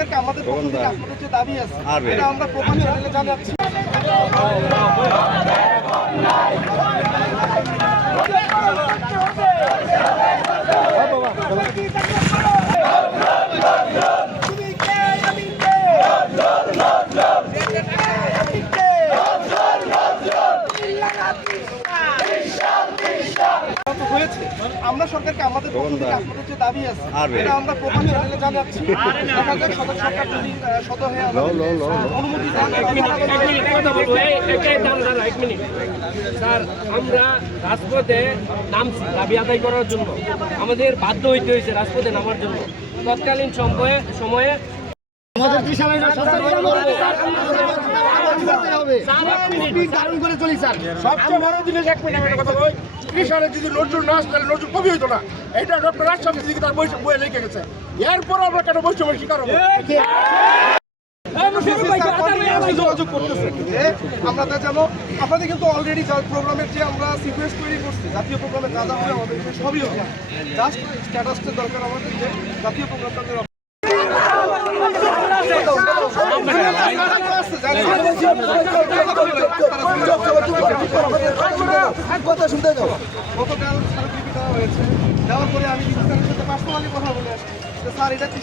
সরকারকে আমাদের পক্ষ থেকে আপনাদের যে দাবি আছে এটা আমরা প্রমাণ চ্যানেলে জানাচ্ছি। হয়েছে আমরা সরকারকে আমাদের পক্ষ থেকে আপনাদের যে দাবি আছে এটা আমরা প্রমাণ চ্যানেলে জানাচ্ছি। দেখা যাক সরকার যদি সদয় অনুমতি স্যার, আমরা রাজপথে নামছি দাবি আদায় করার জন্য, আমাদের বাধ্য হইতে হয়েছে রাজপথে নামার জন্য। তৎকালীন সময়ে সবচেয়ে বড় জিনিস এক মিনিট কথা বলি, কৃষকের যদি নজরুল না আসলে নজরুল কবি হইতো না। এটা ডক্টর রাজশাহী দিকে তার বই লিখে গেছে। এরপর আমরা কেন বৈষম্য শিকার হবো? আমাদের যেন আপনাদের কিন্তু অলরেডি প্রোগ্রামের যে আমরা সিকোয়েন্স তৈরি করছি, জাতীয় প্রোগ্রামে যা যা হবে আমাদের সবই হবে। জাস্ট স্ট্যাটাসটা দরকার আমাদের যে জাতীয় প্রোগ্রামটা গতকাল স্মারকলিপি দেওয়া হয়েছে। দেওয়ার পরে আমি সাথে পার্সোনালি কথা বলে আসছি স্যার এটা কি